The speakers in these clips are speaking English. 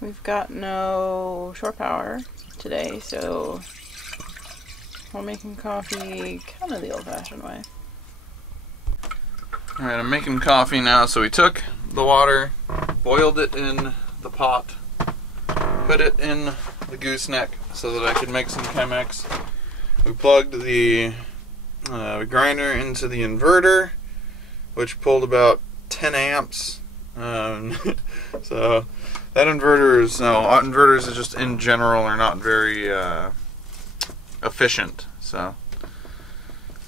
We've got no shore power today, so we're making coffee kind of the old-fashioned way. Alright, I'm making coffee now. So we took the water, boiled it in the pot, put it in the gooseneck so that I could make some Chemex. We plugged the grinder into the inverter, which pulled about 10 amps. So that inverters just in general are not very efficient, so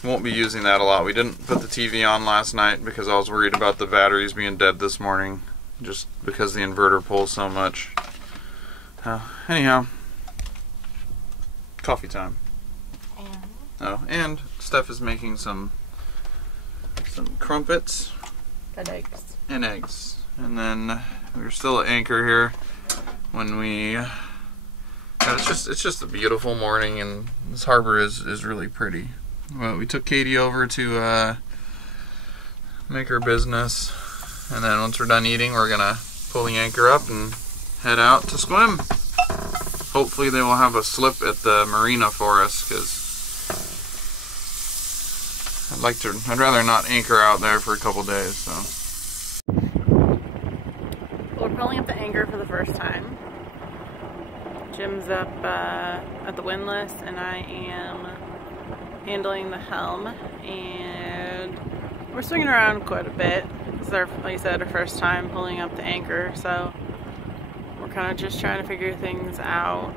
won't be using that a lot. We didn't put the TV on last night because I was worried about the batteries being dead this morning, just because the inverter pulls so much. Anyhow, coffee time. And Steph is making some crumpets And eggs. And eggs. And then we're still at anchor here when we. It's just a beautiful morning, and this harbor is really pretty. Well, we took Katie over to make her business, and then once we're done eating, we're gonna pull the anchor up and head out to swim. Hopefully, they will have a slip at the marina for us, because I'd rather not anchor out there for a couple days. So. We're pulling up the anchor for the first time. Jim's up at the windlass, and I am handling the helm, and we're swinging around quite a bit. This is our, like you said, our first time pulling up the anchor, so we're kind of just trying to figure things out.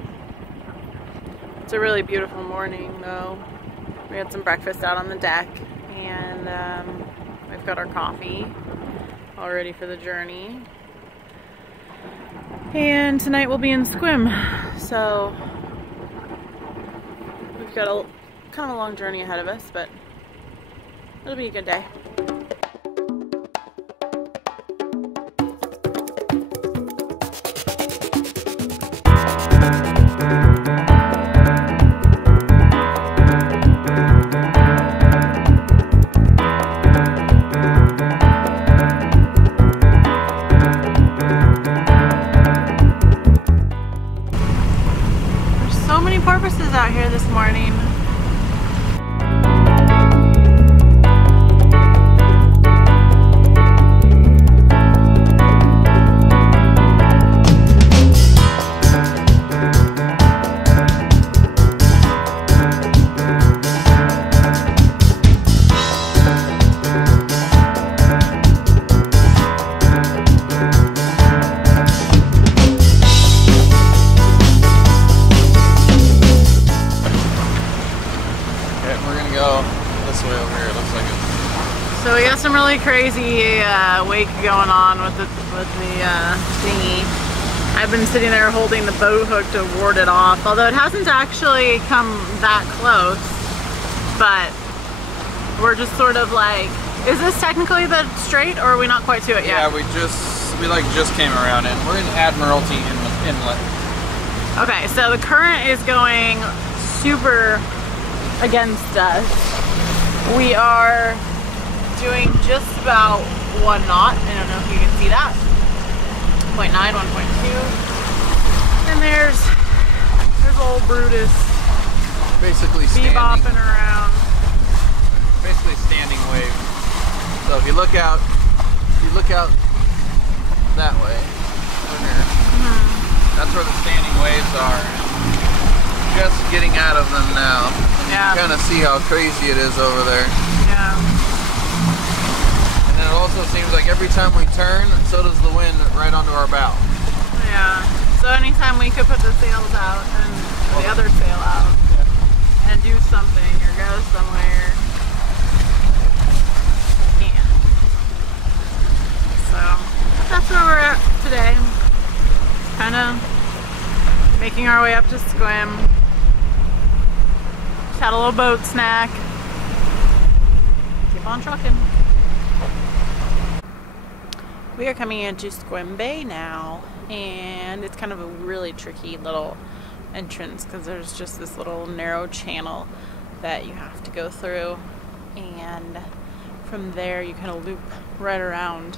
It's a really beautiful morning, though. We had some breakfast out on the deck, and we've got our coffee all ready for the journey. And tonight we'll be in Sequim, so we've got a kind of a long journey ahead of us, but it'll be a good day. Porpoises out here this morning. So we got some really crazy wake going on with the dinghy. I've been sitting there holding the boat hook to ward it off, although it hasn't actually come that close. But we're just sort of like, is this technically the strait, or are we not quite to it yet? Yeah, we just came around in. We're in Admiralty Inlet. Okay, so the current is going super against us. We are doing just about 1 knot. I don't know if you can see that. 0.9, 1.2. And there's old Brutus basically bebopping around. Basically standing wave. So if you look out that way, over here, that's where the standing waves are. Just getting out of them now. And you can kind of see how crazy it is over there. Yeah. And then it also seems like every time we turn, so does the wind right onto our bow. Yeah. So anytime we could put the sails out and the other sail out and do something or go somewhere, we can. So that's where we're at today. Kind of making our way up to Sequim. Just had a little boat snack. Keep on trucking. We are coming into Sequim Bay now, and it's kind of a really tricky little entrance because there's just this little narrow channel that you have to go through, and from there you kind of loop right around.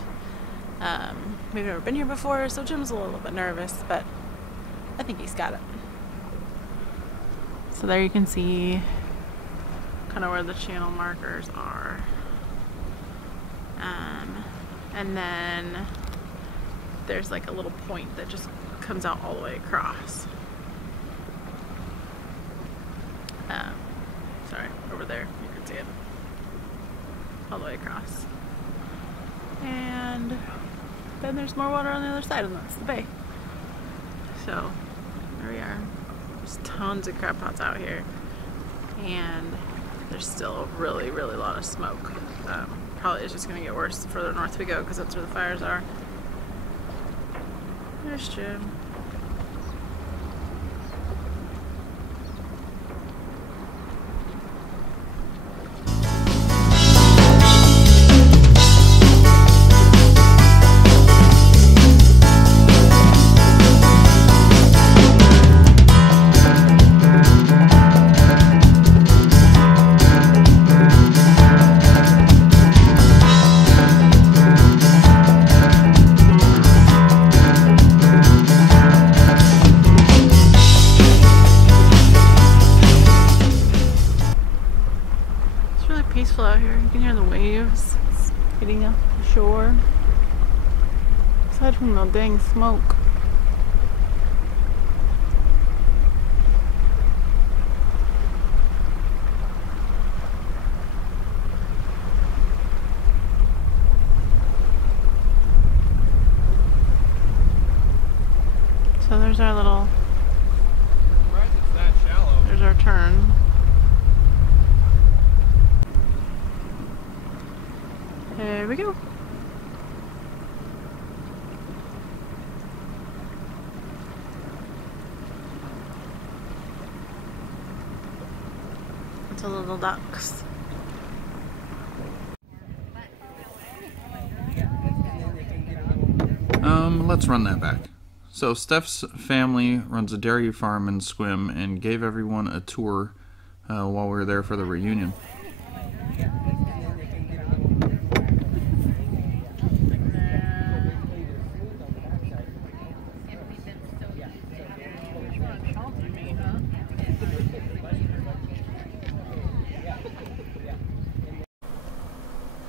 We've never been here before, so Jim's a little bit nervous, but I think he's got it. So there you can see kind of where the channel markers are. And then there's like a little point that just comes out all the way across. Sorry, over there, you can see it. All the way across. And then there's more water on the other side, and that's the bay. So, there we are. There's tons of crab pots out here. And there's still a really, really lot of smoke. Probably is just going to get worse the further north we go because that's where the fires are. There's Jim. Peaceful out here. You can hear the waves hitting up the shore. Aside from the dang smoke. So there's our little. It's that shallow. There's our turn. There we go. It's the little ducks. Let's run that back. So Steph's family runs a dairy farm in Sequim and gave everyone a tour while we were there for the reunion.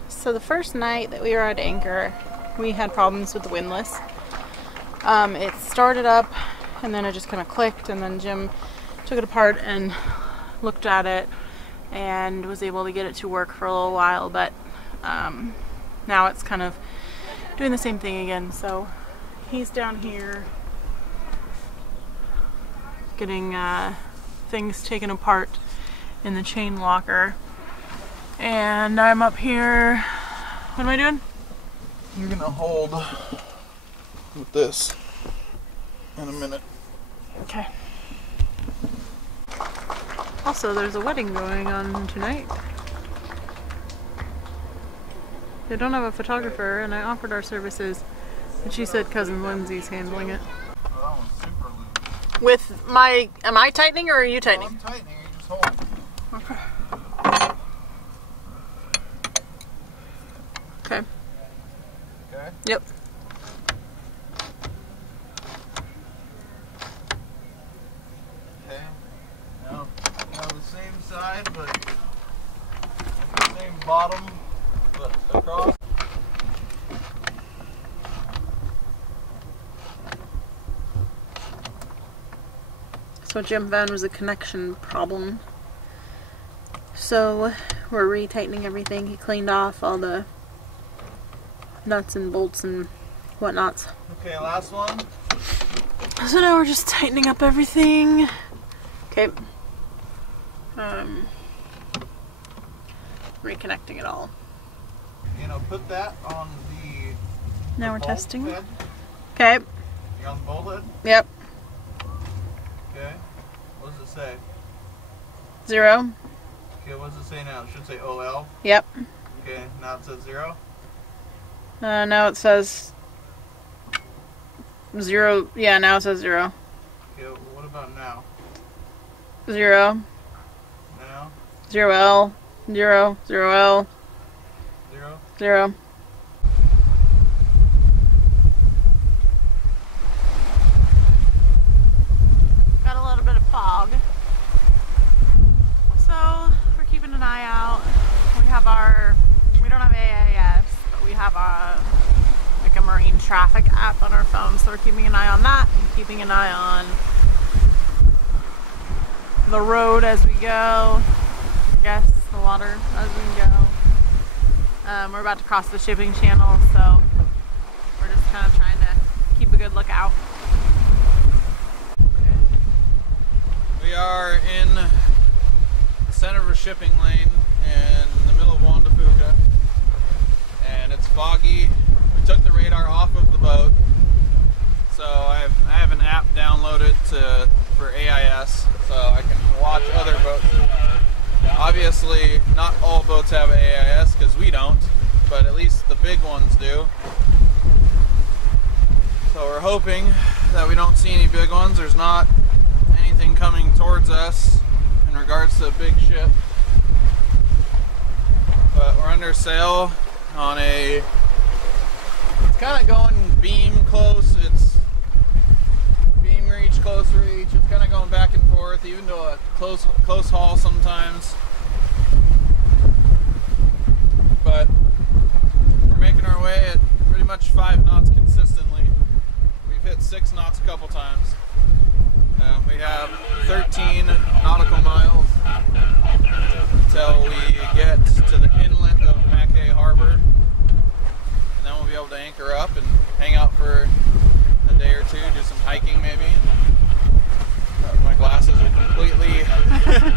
So the first night that we were at anchor, we had problems with the windlass. It started up and then it just kind of clicked, and then Jim took it apart and looked at it and was able to get it to work for a little while, but now it's kind of doing the same thing again. So he's down here getting things taken apart in the chain locker, and I'm up here. What am I doing? You're gonna hold with this in a minute. Okay. Also, there's a wedding going on tonight. They don't have a photographer, and I offered our services, and she said cousin Lindsay's handling it. Oh, that one's super loose. With my, am I tightening or are you tightening? I'm tightening, you just hold. Okay. Okay. Okay? Yep. Okay. Now the same side, but the same bottom, but across. So what Jim found was a connection problem. So we're retightening everything. He cleaned off all the nuts and bolts and whatnots. Okay, last one. So now we're just tightening up everything. Okay. Reconnecting it all. You know, put that on the. Now we're bolt testing. head. Okay. You're on the bolt head? Yep. Okay. What does it say? 0. Okay, what does it say now? It should say OL. Yep. Okay, now it says 0. Now it says 0. Yeah, now it says 0. Okay, what about now? 0. Now? 0L. 0. 0L. 0? 0. Got a little bit of fog. So we're keeping an eye out. We don't have AIS, but we have like a marine traffic app on our phone, so we're keeping an eye on that and keeping an eye on the road as we go. I guess the water as we go. We're about to cross the shipping channel, so we're just kind of trying to keep a good lookout. We are in the center of a shipping lane in the middle of Juan de Fuca, and it's foggy. We took the radar off of the boat, so I have an app downloaded for AIS, so I can watch other boats. Obviously, not all boats have AIS because we don't, but at least the big ones do. So we're hoping that we don't see any big ones. There's not anything coming towards us in regards to a big ship. But we're under sail on it's kind of going beam close, it's beam reach, close reach, it's kind of going back and forth, even to a close haul sometimes. But we're making our way at pretty much 5 knots consistently. We've hit 6 knots a couple times. We have 13 nautical miles until we get to the inlet of Mackaye Harbor, and then we'll be able to anchor up and hang out for a day or two, do some hiking maybe. My glasses are completely,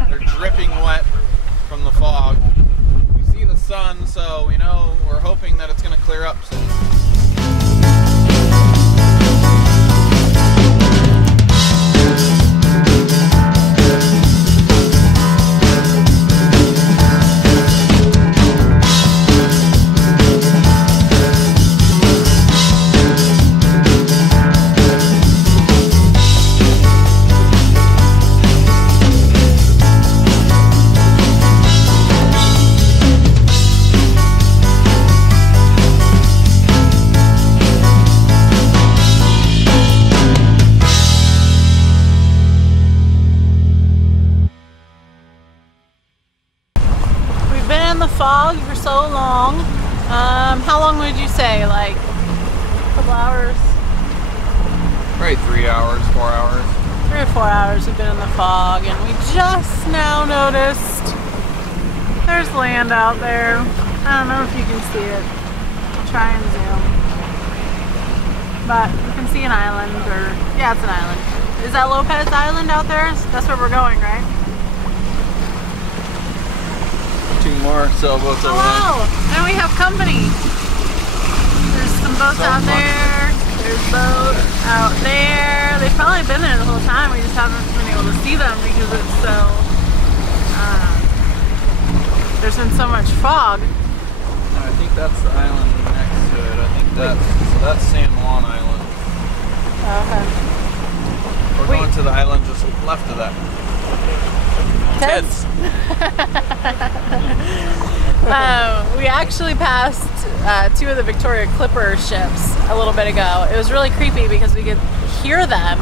they're dripping wet from the fog. We see the sun, so we know we're hoping that it's going to clear up soon. Fog for so long. How long would you say? Like a couple hours? Probably 3 hours, 4 hours. 3 or 4 hours we've been in the fog, and we just now noticed there's land out there. I don't know if you can see it. I'll try and zoom. But you can see an island, or yeah, it's an island. Is that Lopez Island out there? That's where we're going, right? 2 more sailboats over there. Oh wow! And we have company. There's some boats out there. There's boats out there. They've probably been there the whole time. We just haven't been able to see them because it's so. There's been so much fog. No, I think that's the island next to it. I think that's San Juan Island. Okay. We're going to the island just left of that. Ted's. We actually passed 2 of the Victoria Clipper ships a little bit ago. It was really creepy because we could hear them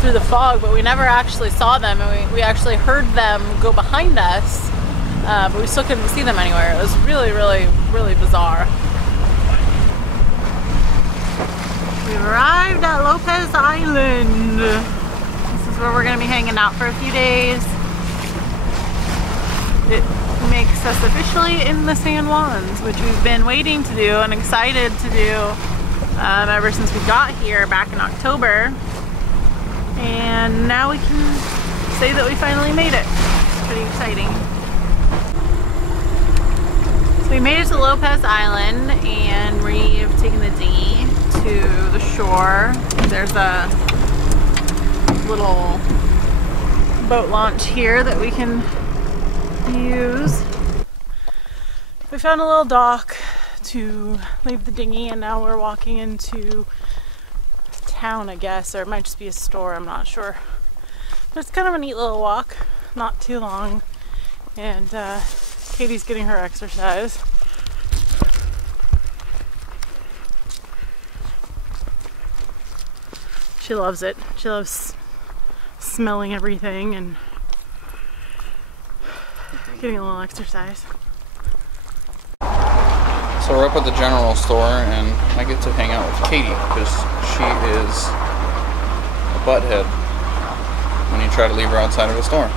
through the fog, but we never actually saw them, and we actually heard them go behind us, but we still couldn't see them anywhere. It was really, really, really bizarre. We've arrived at Lopez Island. This is where we're going to be hanging out for a few days. It makes us officially in the San Juans, which we've been waiting to do and excited to do ever since we got here back in October. And now we can say that we finally made it. It's pretty exciting. So we made it to Lopez Island, and we've taken the dinghy to the shore. There's a little boat launch here that we can use. We found a little dock to leave the dinghy, and now we're walking into town, I guess, or it might just be a store, I'm not sure. But it's kind of a neat little walk, not too long, and Katie's getting her exercise. She loves it. She loves smelling everything and getting a little exercise. So we're up at the general store, and I get to hang out with Katie because she is a butthead when you try to leave her outside of a store.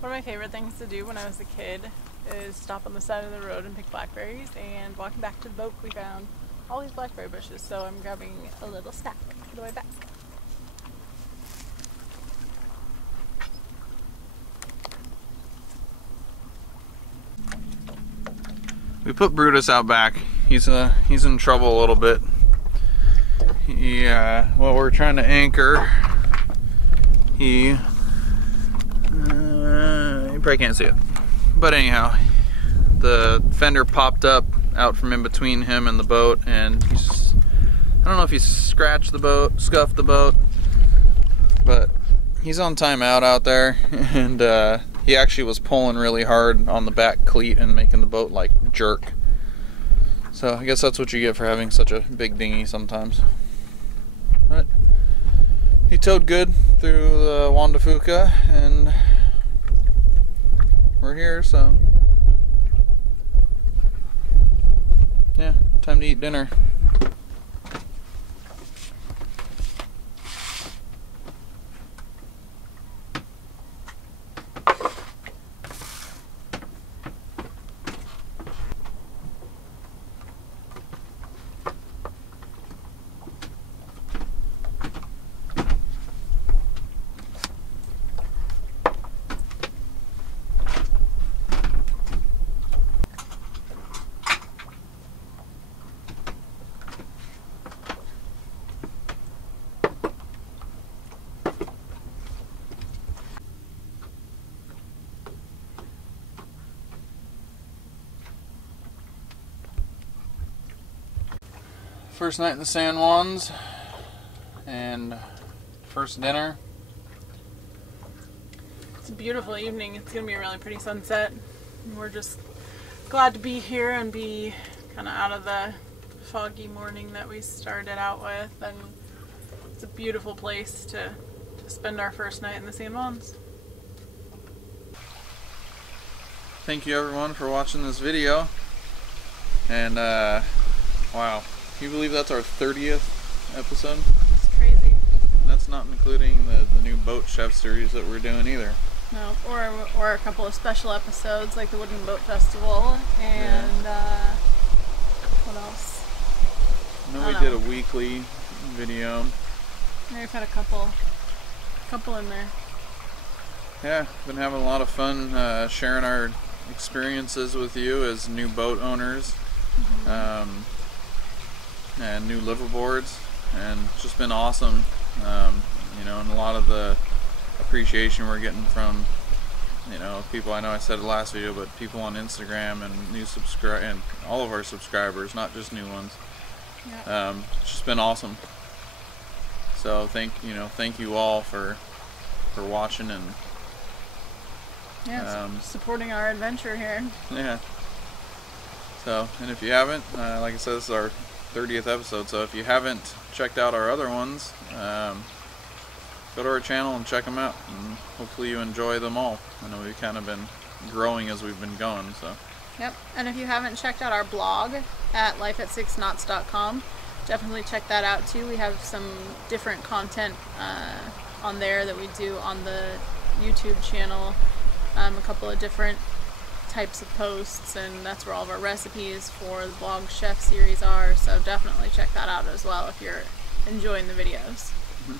One of my favorite things to do when I was a kid is stop on the side of the road and pick blackberries, and walking back to the boat we found all these blackberry bushes, so I'm grabbing a little stack for the way back. We put Brutus out back. He's in trouble a little bit. Well, we're trying to anchor. You probably can't see it, but anyhow, the fender popped up out from in between him and the boat, and I don't know if he scratched the boat, scuffed the boat, but he's on timeout out there, and he actually was pulling really hard on the back cleat and making the boat like jerk. So I guess that's what you get for having such a big dinghy sometimes. But he towed good through the Juan de Fuca, and we're here, so yeah, time to eat dinner. First night in the San Juans, and first dinner. It's a beautiful evening. It's gonna be a really pretty sunset. We're just glad to be here and be kind of out of the foggy morning that we started out with, and it's a beautiful place to spend our first night in the San Juans. Thank you everyone for watching this video, and wow, can you believe that's our 30th episode? It's crazy. And that's not including the new boat chef series that we're doing either. No, or a couple of special episodes like the Wooden Boat Festival, and what else? No, we did a weekly video. Yeah, we've had a couple in there. Yeah, been having a lot of fun sharing our experiences with you as new boat owners. Mm-hmm. And new liveaboards, and it's just been awesome, you know, and a lot of the appreciation we're getting from, you know, people. I know I said it last video, but people on Instagram and and all of our subscribers, not just new ones. Yeah. It's just been awesome. So thank you all for watching and supporting our adventure here. Yeah. So, and if you haven't, like I said, this is our 30th episode, so if you haven't checked out our other ones, go to our channel and check them out, and hopefully you enjoy them all. I know we've kind of been growing as we've been going, so. Yep, and if you haven't checked out our blog at lifeat6knots.com, definitely check that out too. We have some different content on there that we do on the YouTube channel, a couple of different types of posts, and that's where all of our recipes for the blog chef series are, so definitely check that out as well if you're enjoying the videos. Mm-hmm.